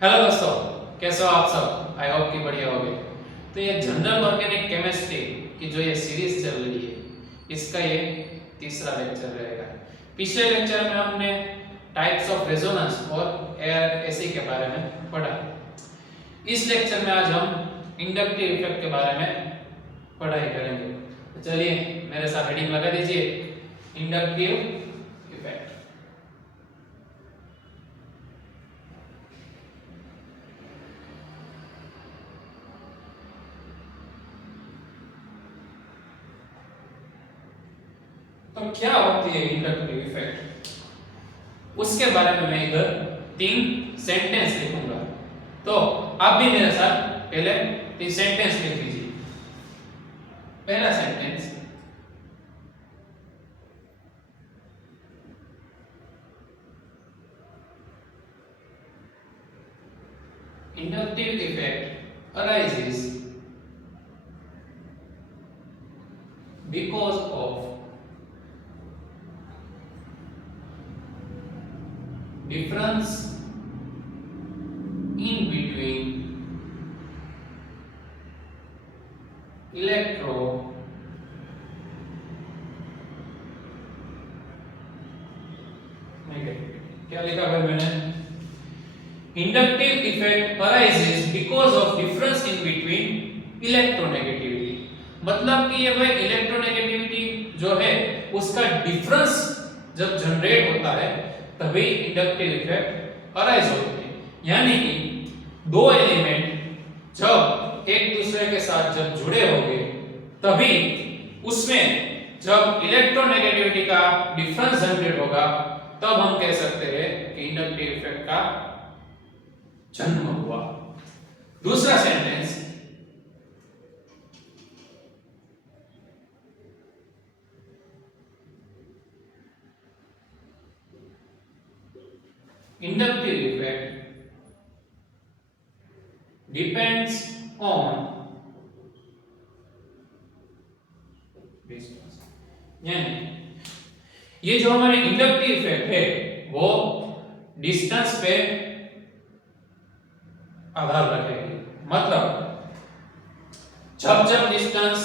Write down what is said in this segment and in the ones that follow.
Hello दोस्तों, कैसे हो आप सब? आई होप कि बढ़िया होगे। तो ये जनरल ऑर्गेनिक केमिस्ट्री की जो ये सीरीज चल रही है, इसका ये तीसरा लेक्चर रहेगा। पिछले लेक्चर में हमने टाइप्स ऑफ रेजोनेंस और एयर एसी के बारे में पढ़ा। इस लेक्चर में आज हम इंडक्टिव इफेक्ट के बारे में पढ़ाई करेंगे। तो चलिए मेरे साथ हेडिंग लगा दीजिए, इंडक्टिव इफेक्ट। तो क्या होती है इंडक्टिव इफेक्ट, उसके बारे में मैं इधर 3 सेंटेंस लिखूंगा। तो आप भी मेरे साथ पहले 3 सेंटेंस लिख लीजिए। पहला sentence, inductive effect arises because of difference in between electronegativity. क्या लिखा भाई मैंने? Inductive effect arises because of difference in between electronegativity। मतलब कि ये भाई इलेक्ट्रोनेगेटिविटी जो है उसका डिफरेंस जब जनरेट होता है तभी इंडक्टिव इफेक्ट अराइज होते हैं। यानी कि दो एलिमेंट जब एक दूसरे के साथ जब जुड़े होंगे तभी उसमें जब इलेक्ट्रोनेगेटिविटी का डिफरेंस जनरेट होगा तब हम कह सकते हैं कि इंडक्टिव इफेक्ट का जन्म हुआ। दूसरा sentence, inductive effect depends on distance। यानी ये जो हमारे इंडक्टिव इफेक्ट है वो डिस्टेंस पे आधार रखेगी। मतलब जब जब डिस्टेंस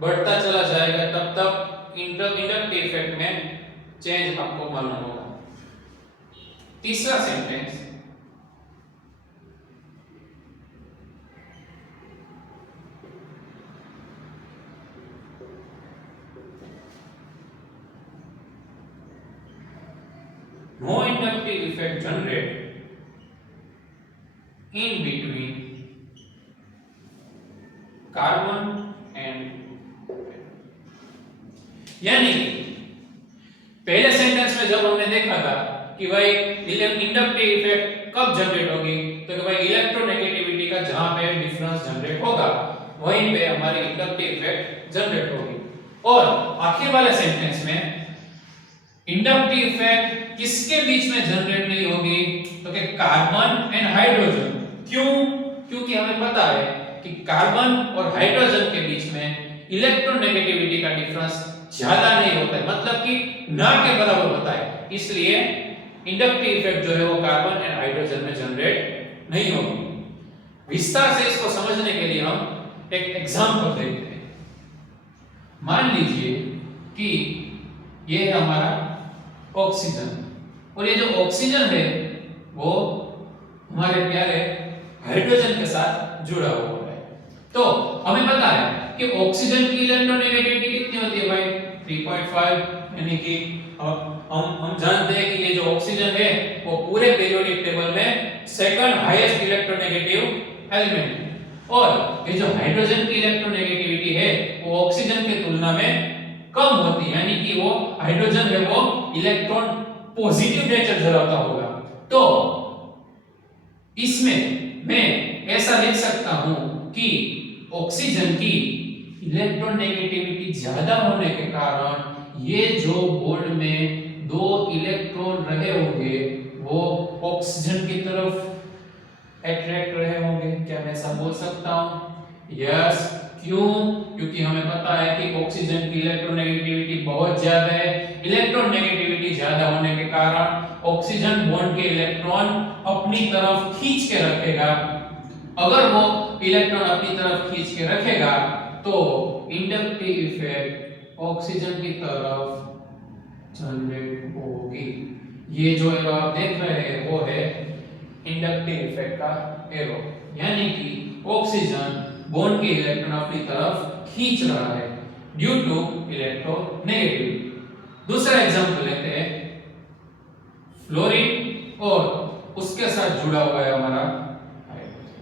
बढ़ता चला जाएगा तब तब इंडक्टिव इफेक्ट में चेंज आपको मालूम होगा। तीसरा sentence, no inductive effect generate in between carbon and, यानी पहले सेंटेंस में जब हमने देखा था कि भाई इंडक्टिव इफेक्ट कब जनरेट होगी, तो कि भाई इलेक्ट्रोनेगेटिविटी का जहां पे डिफरेंस जनरेट होगा वहीं पे हमारी इंडक्टिव इफेक्ट जनरेट होगी। और आखिर वाले सेंटेंस में इंडक्टिव इफेक्ट किसके बीच में जनरेट नहीं होगी, तो कि कार्बन एंड हाइड्रोजन। क्यों? क्योंकि हमें पता है कि कार्बन और हाइड्रोजन के बीच में इलेक्ट्रोनेगेटिविटी का डिफरेंस ज्यादा नहीं होता है, मतलब कि ना के बराबर होता है। इसलिए इंडक्टिव इफेक्ट जो है वो कार्बन एंड हाइड्रोजन में जनरेट नहीं होगी। विस्तार से इसको समझने के लिए हम एक एग्जांपल देखते हैं। मान लीजिए कि ये है हमारा ऑक्सीजन, और ये जो ऑक्सीजन है वो हमारे प्यारे हाइड्रोजन के साथ जुड़ा हुआ है। तो हमें पता है कि ऑक्सीजन की इलेक्ट्रोनेगेटिविटी कितनी होती है भाई? 3.5। यानी कि हम जानते हैं कि ये जो ऑक्सीजन है वो पूरे पीरियोडिक टेबल में सेकंड हाईएस्ट इलेक्ट्रोनेगेटिव एलिमेंट है। और ये जो हाइड्रोजन की इलेक्ट्रोनेगेटिविटी है वो ऑक्सीजन की तुलना में कम होती है, यानी कि वो हाइड्रोजन है वो इलेक्ट्रॉन पॉजिटिव नेचर धरावता होगा। तो इसमें मैं ऐसा लिख सकता हूं कि ऑक्सीजन की इलेक्ट्रोनेगेटिविटी ज्यादा होने के कारण ये जो बॉन्ड में 2 इलेक्ट्रॉन रहे होंगे वो ऑक्सीजन की तरफ अट्रैक्ट रहे होंगे। क्या मैं ऐसा बोल सकता हूं? यस, क्यों? क्योंकि हमें पता है कि ऑक्सीजन की इलेक्ट्रोनेगेटिविटी बहुत ज्यादा है। इलेक्ट्रोनेगेटिविटी ज्यादा होने के कारण ऑक्सीजन बॉन्ड के इलेक्ट्रॉन अपनी तरफ खींच के रखेगा। अगर वो इलेक्ट्रॉन अपनी तरफ खींच के रखेगा तो इंडक्टिव इफेक्ट ऑक्सीजन की तरफ जनरेट होगी। ये जो एरो आप देख रहे हैं वो है इंडक्टिव इफेक्ट का एरो, यानी कि ऑक्सीजन बॉन्ड के इलेक्ट्रॉन अपनी तरफ खींच रहा है ड्यू टू इलेक्ट्रोनेगेटिविटी। दूसरा एग्जांपल लेते हैं, फ्लोरीन और उसके साथ जुड़ा हुआ है हमारा हाइड्रोजन।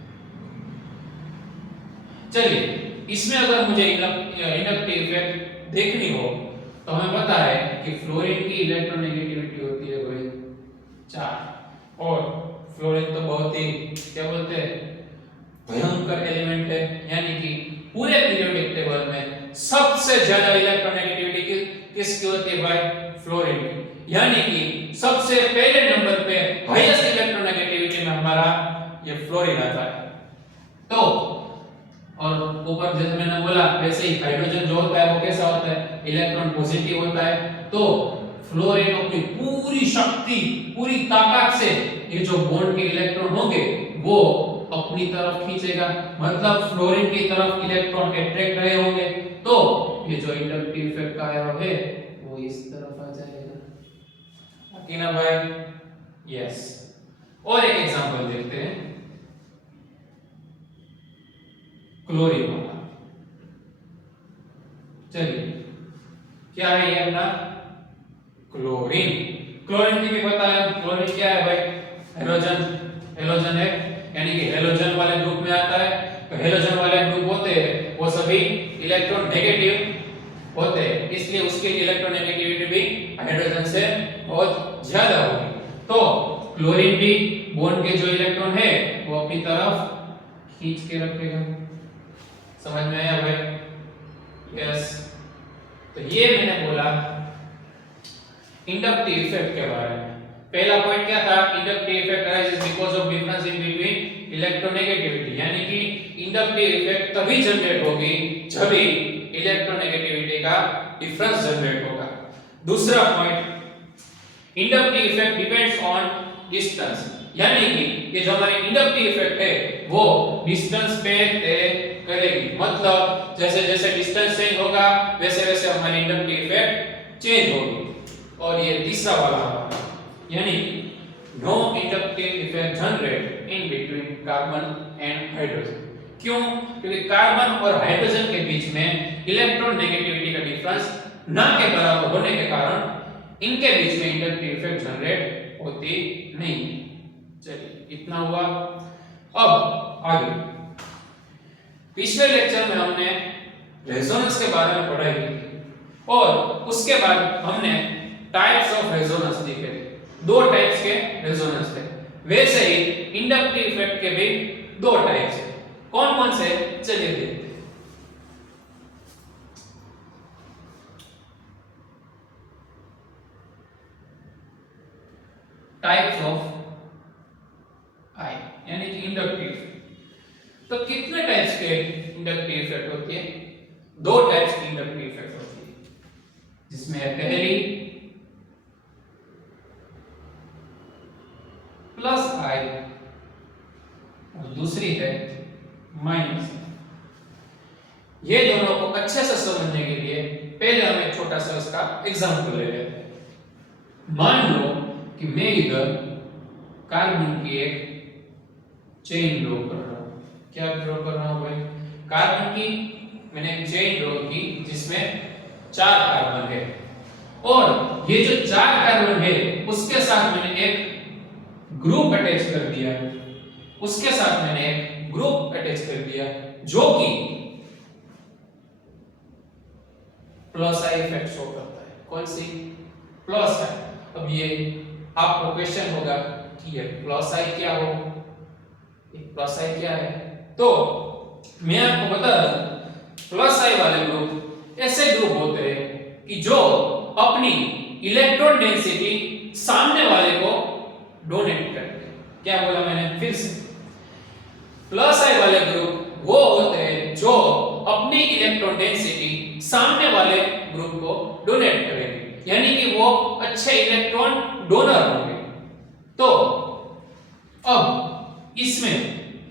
चलिए, इसमें अगर मुझे इंडक्टिव इफेक्ट देखनी हो तो हमें पता है कि फ्लोरीन की इलेक्ट्रोनेगेटिविटी होती है भाई 4, और फ्लोरीन तो बहुत ही क्या बोलते हैं भयंकर एलिमेंट है, यानी कि पूरे पीरियोडिक टेबल में सबसे ज्यादा इलेक्ट्रोनेगेटिविटी किसकी होती है भाई? फ्लोरीन की। यानी कि सबसे पहले नंबर पे हाईएस्ट इलेक्ट्रोनेगेटिविटी में हमारा ये फ्लोरीन आता है। तो और ऊपर जैसे मैंने बोला वैसे ही हाइड्रोजन जो होता है वो कैसा होता है? इलेक्ट्रॉन पॉजिटिव होता है। तो फ्लोरीन अपनी पूरी शक्ति, पूरी ताकत से ये जो बॉन्ड के इलेक्ट्रॉन होंगे वो अपनी तरफ खींचेगा, मतलब फ्लोरीन की तरफ इलेक्ट्रॉन अट्रैक्ट रहे होंगे। तो ये जो इंडक्टिव इफेक्ट का एरो है वो इस तरफ आ जाएगा, बाकी ना भाई? यस। और एक एग्जांपल देखते हैं क्लोरीन वाला। चलिए, क्या है ये अपना क्लोरीन। क्लोरीन की भी पता है, क्लोरीन क्या है भाई? हेलोजन, हेलोजन है, यानी कि हेलोजन वाले ग्रुप में आता है। तो हेलोजन वाले ग्रुप होते हैं वो सभी इलेक्ट्रॉन नेगेटिव होते हैं, इसलिए उसकी इलेक्ट्रोनेगेटिविटी भी हाइड्रोजन से बहुत ज्यादा होगी। तो क्लोरीन भी बॉन्ड के जो इलेक्ट्रॉन है वो अपनी तरफ खींच के रखेगा। समझ में आया भाई? यस। तो ये मैंने बोला इंडक्टिव इफेक्ट के बारे में। पहला पॉइंट क्या था? Inductive effect arises because of difference in between electronegativity, यानी कि इंडक्टिव इफेक्ट तभी जनरेट होगी जब इलेक्ट्रोनेगेटिविटी का डिफरेंस जनरेट होगा। दूसरा point, inductive effect depends on distance, यानी कि ये जो हमारी इंडक्टिव इफेक्ट है वो डिस्टेंस पे तय करेगी। मतलब जैसे जैसे डिस्टेंस चेंज होगा वैसे वैसे हमारी इंडक्टिव इफेक्ट चेंज होगी। और ये तीसरा वाला यानी no inductive effect generate in between carbon and hydrogen. क्यों? क्योंकि कार्बन और हाइड्रोजन के बीच में इलेक्ट्रॉन नेगेटिविटी का डिफरेंस ना के बराबर होने के कारण इनके बीच में इंडक्टिव इफेक्ट जनरेट होती नहीं। चलिए, इतना हुआ। अब आगे पिछले लेक्चर में हमने रेजोनेंस के बारे में पढ़ाई की और उसके बाद हमने टाइप्स ऑफ रेजोनेंस देखे। 2 टाइप्स के रेजोनेंस थे। वैसे ही इंडक्टिव इफेक्ट के भी 2 टाइप्स हैं। कौन कौन से? चलिए देखते हैं। टाइप्स ऑफ आई, यानी कि इंडक्टिव। तो कितने टाइप्स के इंडक्टिव इफेक्ट होती है? 2 टाइप्स की इंडक्टिव इफेक्ट होती है, जिसमें है पहली प्लस आई और दूसरी है माइनस। ये दोनों को अच्छे से समझने के लिए पहले हम एक छोटा सा इसका एग्जांपल ले लेते हैं। मान लो कि मैं इधर कार्बन की एक चेन ड्रॉ कर रहा हूं। क्या ड्रॉ कर रहा हूं भाई? कार्बन की मैंने एक चेन ड्रॉ की जिसमें 4 कार्बन है, और ये जो 4 कार्बन है उसके साथ मैंने एक ग्रुप अटैच कर दिया है, उसके साथ मैंने एक ग्रुप अटैच कर दिया जो कि प्लस आई इफेक्ट शो करता है। कौन सी? प्लस आई। अब ये आपको क्वेश्चन होगा कि ये प्लस आई क्या हो, प्लस आई क्या है? तो मैं आपको बता दूं, प्लस आई वाले ग्रुप ऐसे ग्रुप होते हैं कि जो अपनी इलेक्ट्रॉन डेंसिटी सामने वाले को डोनेट करते हैं। क्या बोला मैंने? फिर से, प्लस आई वाले ग्रुप वो होते हैं जो अपनी इलेक्ट्रॉन डेंसिटी सामने वाले ग्रुप को डोनेट करेगी, यानी कि वो अच्छे इलेक्ट्रॉन डोनर होंगे। तो अब इसमें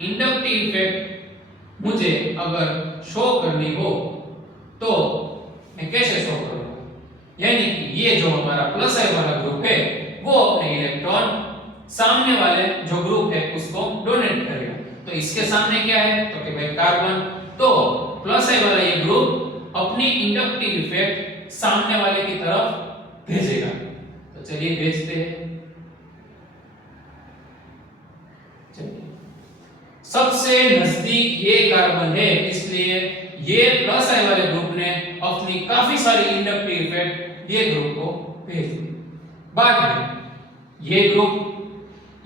इंडक्टिव इफेक्ट मुझे अगर शो करनी हो तो मैं कैसे शो करूंगा, यानी कि ये जो हमारा प्लस आई वाला ग्रुप है वो अपने इलेक्ट्रॉन सामने वाले जो ग्रुप है उसको डोनेट करेगा। तो इसके सामने क्या है, तो कि भाई कार्बन, तो प्लस आई वाला ये ग्रुप अपनी इंडक्टिव इफेक्ट सामने वाले की तरफ भेजेगा। तो चलिए भेजते हैं। चलिए, सबसे नजदीक ये कार्बन है, इसलिए ये प्लस आई वाले ग्रुप ने अपनी काफी सारी इंडक्टिव इफेक्ट ये ग्रुप को भेज दी। बाद में ये ग्रुप,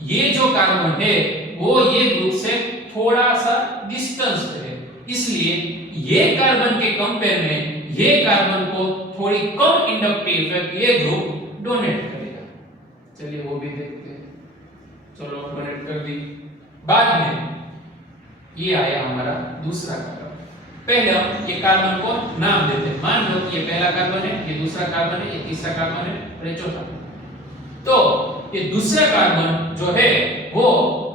ये जो कार्बन है वो ये ग्रुप से थोड़ा सा डिस्टेंस पे है, इसलिए ये कार्बन के कंपेयर में ये कार्बन को थोड़ी कम इंडक्टिव इफेक्ट ये ग्रुप डोनेट करेगा। चलिए वो भी देखते हैं। चलो डोनेट कर दी। बाद में ये आया हमारा दूसरा कार्बन। पहले हम ये कार्बन को नाम देते हैं। मान लो कि ये पहला कार्बन है, ये दूसरा कार्बन है, ये तीसरा कार्बन है और ये चौथा। तो ये दूसरा कार्बन जो है वो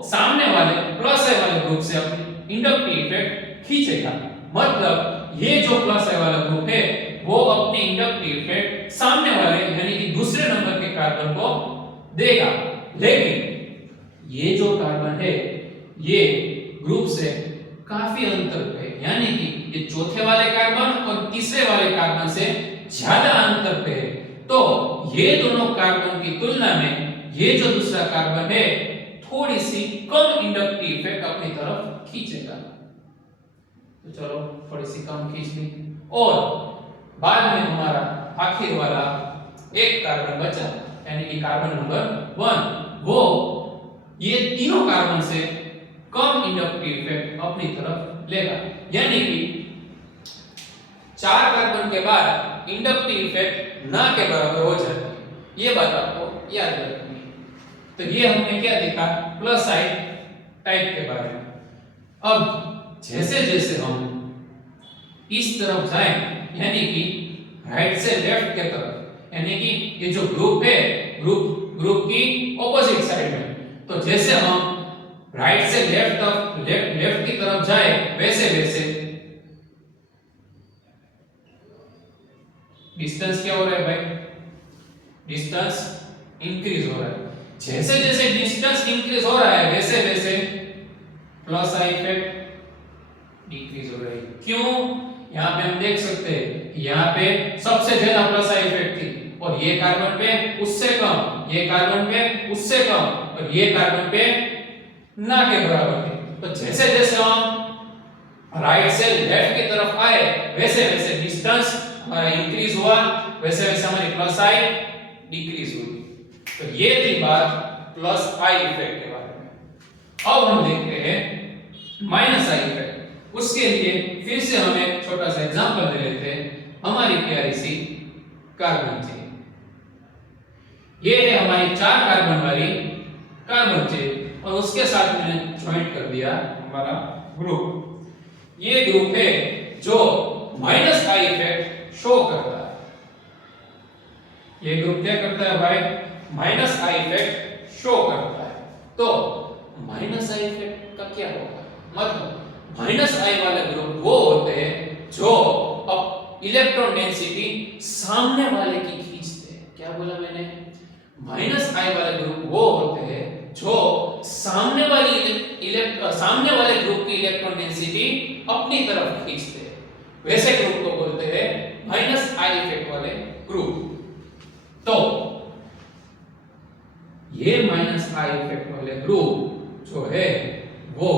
सामने वाले प्लस आई वाले ग्रुप से अपनी इंडक्टिव इफेक्ट खींचेगा। मतलब ये जो प्लस आई वाला ग्रुप है वो अपनी इंडक्टिव इफेक्ट सामने वाले यानी कि दूसरे नंबर के कार्बन को देगा। लेकिन ये जो कार्बन है ये ग्रुप से काफी अंतर पे है, यानी कि ये चौथे वाले कार्बन और तीसरे वाले कार्बन से ज्यादा अंतर पे है। तो ये दोनों कार्बन की तुलना में ये जो दूसरा कार्बन है थोड़ी सी कम इंडक्टिव इफेक्ट अपनी तरफ खींचेगा। तो चलो थोड़ी सी कम खींच ली। और बाद में हमारा आखिर वाला एक कार्बन बचा, यानी कि कार्बन नंबर 1, वो ये तीनों कार्बन से कम इंडक्टिव इफेक्ट अपनी तरफ लेगा। यानी कि 4 कार्बन के बाद इंडक्टिव इफेक्ट ना के बराबर हो जाती है। ये बात आपको याद रखनी है। तो ये हमने क्या देखा प्लस आई टाइप के बारे में। अब जैसे जैसे हम इस तरफ जाएं, यानी कि राइट से लेफ्ट के तरफ, यानी कि ये जो ग्रुप है ग्रुप की ऑपोजिट साइड में, तो जैसे हम राइट से लेफ्ट की तरफ जाए वैसे वैसे डिस्टेंस क्या हो रहा है भाई, डिस्टेंस इंक्रीज हो रहा है। जैसे जैसे डिस्टेंस इंक्रीज हो रहा है वैसे वैसे प्लस आई इफेक्ट डिक्रीज हो रही है। क्यों? यहाँ पे हम देख सकते हैं यहाँ पे सबसे ज्यादा प्लस आई इफेक्ट थी और ये कार्बन पे उससे कम, ये कार्बन पे उससे कम और ये कार्बन पे ना के बराबर थी। तो जैसे जैसे हम राइट से लेफ्ट की तरफ आए वैसे वैसे डिस्टेंस हमारा इंक्रीज हुआ, वैसे वैसे हमारी प्लस आई डिक्रीज हुई। तो ये थी बात प्लस आई इफेक्ट के बारे में। अब हम देखते हैं माइनस आई इफेक्ट। उसके लिए फिर से हम एक छोटा सा एग्जांपल ले लेते हैं। हमारी प्यारी सी कार्बन चेन, ये है हमारी 4 कार्बन वाली कार्बन चेन और उसके साथ मैंने ज्वाइंट कर दिया हमारा ग्रुप। ये ग्रुप है जो माइनस आई इफेक्ट शो करता है। ये ग्रुप क्या करता है भाई, माइनस आई इफेक्ट शो करता है। तो माइनस आई इफेक्ट का क्या होगा, मतलब माइनस आई वाले ग्रुप वो होते हैं जो अब इलेक्ट्रॉन डेंसिटी सामने वाले की खींचते हैं। क्या बोला मैंने, माइनस आई वाले ग्रुप वो होते हैं जो सामने वाले ग्रुप की इलेक्ट्रॉन डेंसिटी अपनी तरफ खींचते हैं। वैसे ग्रुप को बोलते हैं माइनस आई इफेक्ट वाले ग्रुप। तो ये माइनस आई इफेक्ट वाले ग्रुप जो है वो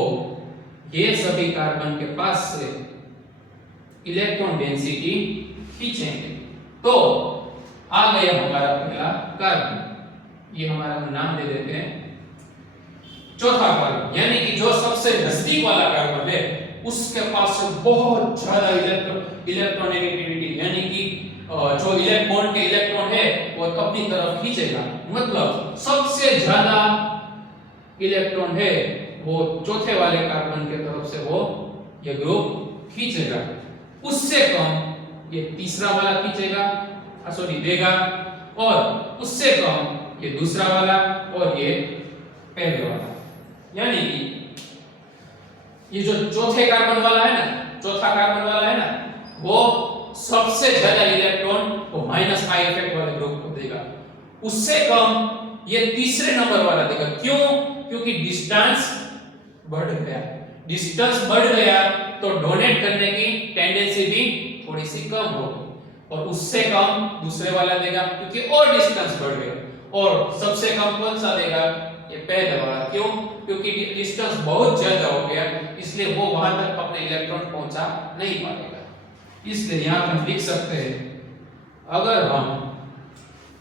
ये सभी कार्बन के पास से इलेक्ट्रॉन डेंसिटी खींचेंगे। तो आ गया हमारा पहला कार्बन, ये हमारा नाम दे देते हैं चौथा कार्बन, यानी कि जो सबसे नजदीक वाला कार्बन है उसके पास से बहुत ज्यादा इलेक्ट्रोनेगेटिविटी, यानी कि जो इलेक्ट्रॉन के इलेक्ट्रॉन है वो अपनी तरफ खींचेगा। मतलब सबसे ज्यादा इलेक्ट्रॉन है वो चौथे वाले कार्बन के तरफ से वो ये ग्रुप खींचेगा। उससे कम ये तीसरा वाला खींचेगा, सॉरी देगा, और उससे कम ये दूसरा वाला और ये पहले वाला। यानी कि ये जो चौथे कार्बन वाला है ना, चौथा कार्बन वाला है ना, वो सबसे ज्यादा इलेक्ट्रॉन वो माइनस आई इफेक्ट वाले ग्रुप को देगा। उससे कम ये तीसरे नंबर वाला देगा। क्यों? क्योंकि डिस्टेंस बढ़ गया। डिस्टेंस बढ़ गया तो डोनेट करने की टेंडेंसी भी थोड़ी सी कम होगी, और उससे कम दूसरे वाला देगा क्योंकि और डिस्टेंस बढ़ गया। और सबसे कम कौन सा देगा? ये पहले वाला। क्यों? क्योंकि डिस्टेंस बहुत ज्यादा हो गया, इसलिए वो वहां तक अपने इलेक्ट्रॉन पहुंचा नहीं पाएगा। इसलिए यहां हम लिख सकते हैं, अगर हम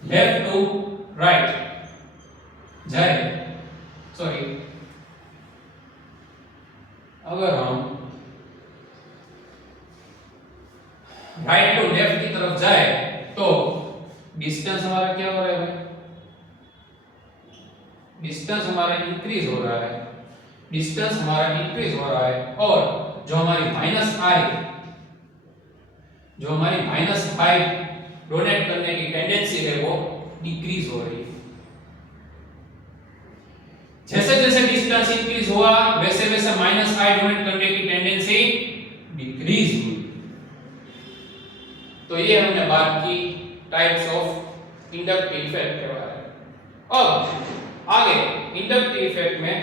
लेफ्ट टू राइट जाए, सॉरी, अगर हम राइट टू लेफ्ट की तरफ जाए तो डिस्टेंस हमारा क्या हो रहा है? डिस्टेंस हमारा इंक्रीज हो रहा है। डिस्टेंस हमारा इंक्रीज हो रहा है, और जो हमारी माइनस आई डोनेट करने की टेंडेंसी है वो डिक्रीज हो रही है। जैसे जैसे डिस्टेंस इंक्रीज हुआ वैसे वैसे माइनस आई डोनेट करने की टेंडेंसी डिक्रीज हुई। तो ये हमने बात की टाइप्स ऑफ इंडक्टिव इफेक्ट के बारे में। अब आगे इंडक्टिव इफेक्ट में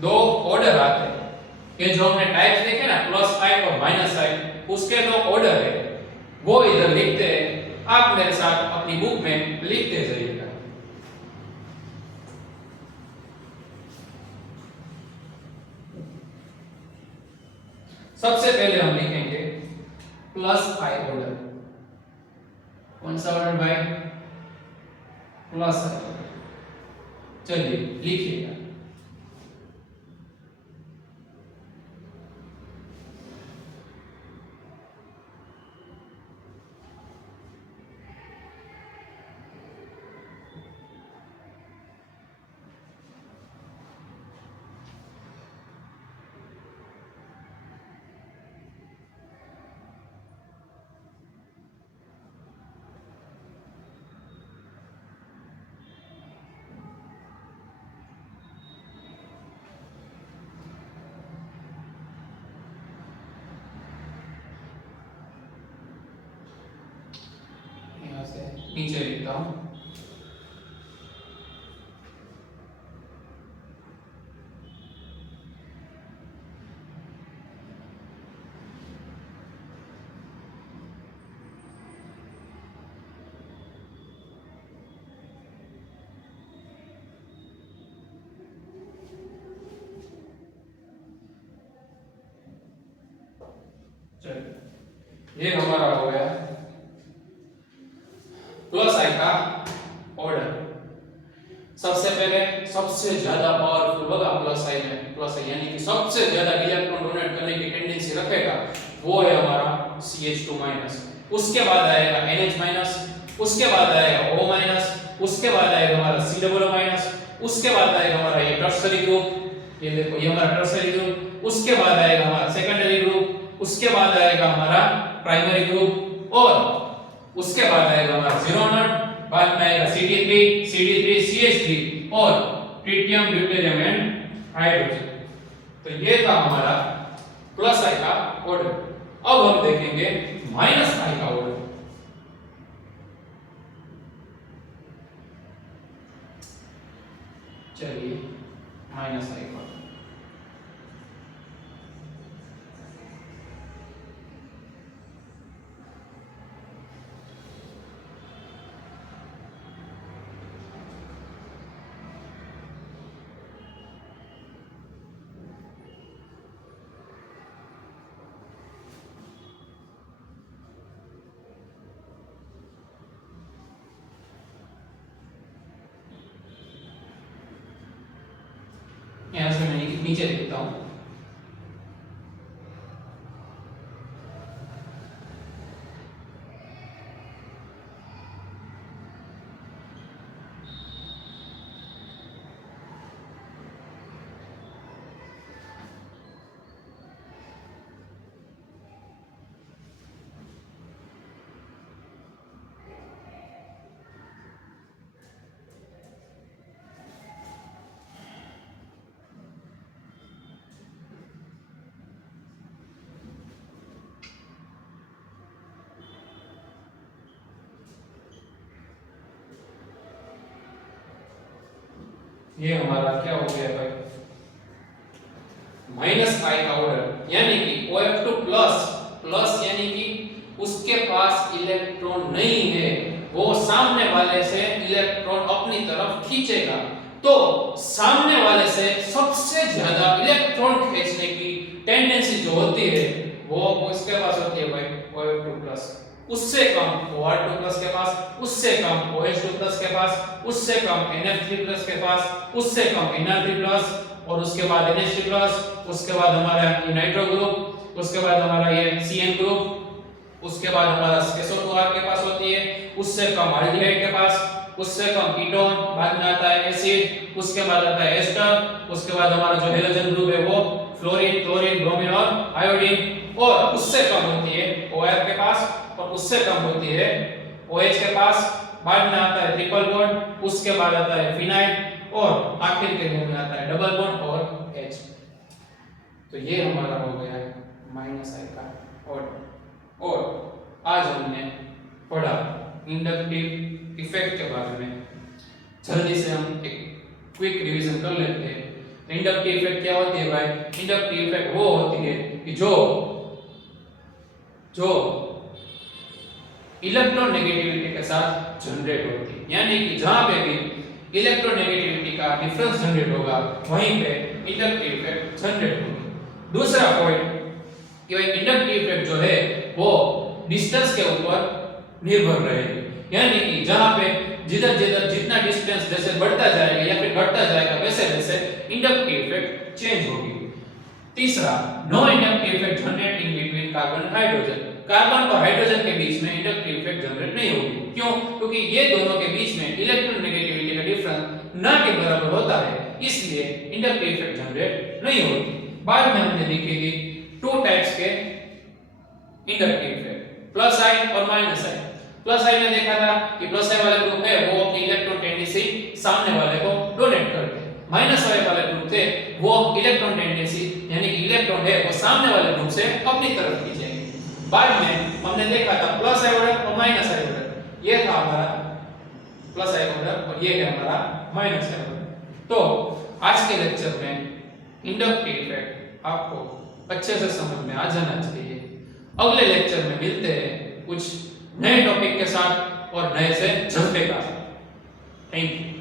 दो ऑर्डर आते हैं। ये जो हमने टाइप्स देखे ना, प्लस आई और माइनस आई, उसके दो ऑर्डर है, वो इधर लिखते हैं। आप मेरे साथ अपनी बुक में लिखते जाइएगा। सबसे पहले हम लिखेंगे प्लस आई ऑर्डर। कौन सा ऑर्डर भाई? प्लस आई। चलिए लिखिएगा। नीचे लिखता हूं। चलिए ये हमारा हो गया प्लस आई का ऑर्डर। सबसे पहले सबसे ज्यादा पावरफुल होगा प्लस आई में, प्लस आई यानी कि सबसे ज्यादा इलेक्ट्रॉन डोनेट करने की टेंडेंसी रखेगा, वो है हमारा CH2-। उसके बाद आएगा NH-, उसके बाद आएगा O-, उसके बाद आएगा हमारा COO-, उसके बाद आएगा हमारा ये टर्शरी ग्रुप, ये देखो ये हमारा टर्शरी ग्रुप, उसके बाद आएगा हमारा सेकेंडरी ग्रुप, उसके बाद आएगा हमारा प्राइमरी ग्रुप, और उसके बाद आएगा हमारा जीरोनॉट, बाद में आएगा CD3 CH3 और ट्रिटियम ड्यूटेरियम एंड हाइड्रोजन। तो ये था हमारा प्लस आई का ऑर्डर। अब हम देखेंगे माइनस आई का ऑर्डर। चलिए माइनस आई का यहां से मैं नीचे लिखता हूं। ये हमारा क्या हो गया भाई, माइनस आई का ऑर्डर, यानी कि OF2 प्लस प्लस यानी कि उसके पास इलेक्ट्रॉन नहीं है, वो सामने वाले से इलेक्ट्रॉन अपनी तरफ खींचेगा, तो सामने वाले से सबसे ज्यादा इलेक्ट्रॉन खींचने की टेंडेंसी जो होती है वो उसके पास होती है भाई OF2 प्लस, उससे कम OR2 प्लस के पास, उससे कम OH2 प्लस के पास, उससे कम NF3 प्लस के पास, उससे कम NR3 प्लस, और उसके बाद NH3 प्लस, उसके बाद हमारा ये नाइट्रो ग्रुप, उसके बाद हमारा ये CN ग्रुप, उसके बाद हमारा SO2R के पास होती है, उससे कम एल्डिहाइड के पास, उससे कम कीटोन, बाद में आता है एसिड, उसके बाद आता है एस्टर, उसके बाद हमारा जो हेलोजन ग्रुप है वो फ्लोरीन, क्लोरीन, ब्रोमीन और आयोडीन, और उससे कम होती है OR के पास, और उससे कम होती है OH के पास, बाद में आता है ट्रिपल बॉन्ड, उसके बाद आता है फिनाइल, और आखिर के में आता है डबल बॉन्ड और H। तो ये हमारा हो गया है माइनस आई का ऑर्डर। और आज हमने पढ़ा इंडक्टिव इफेक्ट के बारे में, जल्दी से हम एक क्विक रिवीजन कर लेते हैं। इंडक्टिव इफेक्ट क्या होती है भाई? इंडक्टिव इफेक्ट वो होती है कि जो इलेक्ट्रोनेगेटिविटी के साथ जनरेट होती है, यानी कि जहां पे भी इलेक्ट्रोनेगेटिविटी का डिफरेंस जनरेट होगा वहीं पे इंडक्टिव इफेक्ट जनरेट होगी। दूसरा पॉइंट कि भाई इंडक्टिव इफेक्ट जो है वो डिस्टेंस के ऊपर निर्भर रहेगी, यानी कि जहां पे जितना डिस्टेंस जैसे बढ़ता जाएगा या फिर घटता जाएगा वैसे वैसे इंडक्टिव इफेक्ट चेंज होगी। तीसरा, no inductive effect generating between carbon and hydrogen, carbon और हाइड्रोजन के बीच में इंडक्टिव इफेक्ट जनरेट नहीं होगी। क्यों? क्योंकि ये दोनों के बीच में इलेक्ट्रोनेगेटिविटी का डिफरेंस ना के बराबर होता है, इसलिए इंडक्टिव इफेक्ट जनरेट नहीं होती। बाद में हमने देखी थी टू टाइप्स के इंडक्टिव इफेक्ट, प्लस आई और माइनस आई। प्लस आई में देखा था कि प्लस आई वाले ग्रुप है वो अपनी इलेक्ट्रॉन टेंडेंसी सामने वाले को डोनेट करते हैं, माइनस आई वाले ग्रुप थे वो इलेक्ट्रॉन टेंडेंसी यानी कि इलेक्ट्रॉन है वो सामने वाले ग्रुप से अपनी तरफ खींचेंगे। बाद में हमने देखा था प्लस आई ऑर्डर और माइनस आई ऑर्डर, ये था हमारा प्लस आई ऑर्डर और ये है हमारा माइनस आई ऑर्डर। तो आज के लेक्चर में इंडक्टिव इफेक्ट आपको अच्छे से समझ में आ जाना चाहिए। अगले लेक्चर में मिलते हैं कुछ नए टॉपिक के साथ और नए से झटके का। Thank you.